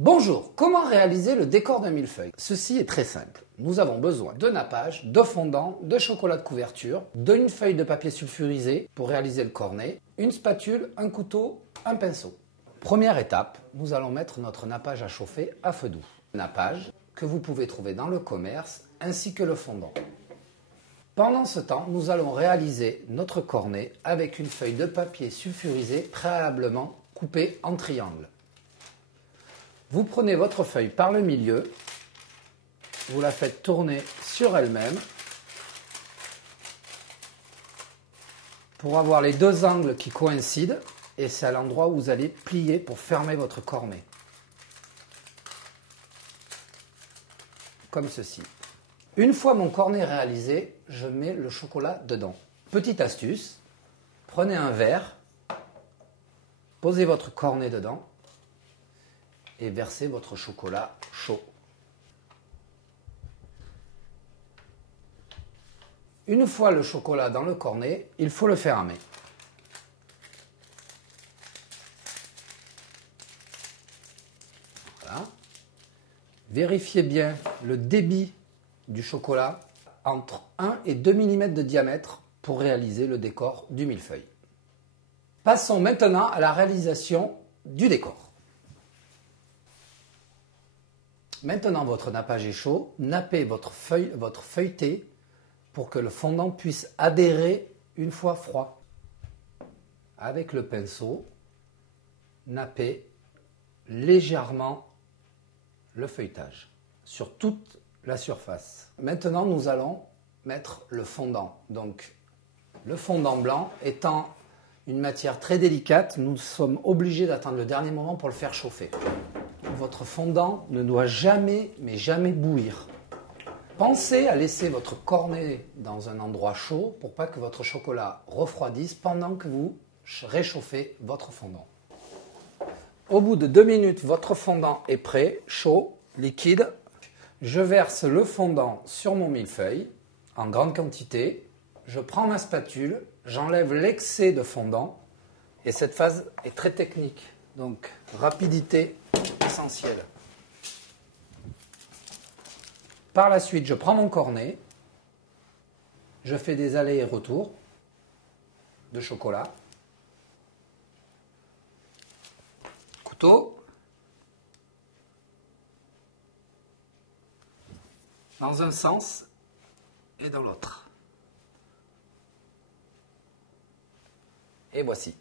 Bonjour, comment réaliser le décor d'un millefeuille? Ceci est très simple. Nous avons besoin de nappage, de fondant, de chocolat de couverture, d'une feuille de papier sulfurisé pour réaliser le cornet, une spatule, un couteau, un pinceau. Première étape, nous allons mettre notre nappage à chauffer à feu doux. Nappage que vous pouvez trouver dans le commerce ainsi que le fondant. Pendant ce temps, nous allons réaliser notre cornet avec une feuille de papier sulfurisé préalablement coupée en triangle. Vous prenez votre feuille par le milieu, vous la faites tourner sur elle-même pour avoir les deux angles qui coïncident et c'est à l'endroit où vous allez plier pour fermer votre cornet. Comme ceci. Une fois mon cornet réalisé, je mets le chocolat dedans. Petite astuce, prenez un verre, posez votre cornet dedans et versez votre chocolat chaud. Une fois le chocolat dans le cornet, il faut le fermer. Voilà. Vérifiez bien le débit du chocolat entre 1 et 2 mm de diamètre pour réaliser le décor du millefeuille. Passons maintenant à la réalisation du décor. Maintenant votre nappage est chaud, nappez votre feuilleté pour que le fondant puisse adhérer une fois froid. Avec le pinceau, nappez légèrement le feuilletage sur toute la surface. Maintenant nous allons mettre le fondant. Donc le fondant blanc étant une matière très délicate, nous sommes obligés d'attendre le dernier moment pour le faire chauffer. Votre fondant ne doit jamais, mais jamais bouillir. Pensez à laisser votre cornet dans un endroit chaud pour pas que votre chocolat refroidisse pendant que vous réchauffez votre fondant. Au bout de 2 minutes, votre fondant est prêt, chaud, liquide. Je verse le fondant sur mon millefeuille en grande quantité. Je prends ma spatule, j'enlève l'excès de fondant et cette phase est très technique. Donc, rapidité essentielle. Par la suite, je prends mon cornet, je fais des allers et retours de chocolat, couteau, dans un sens et dans l'autre. Et voici.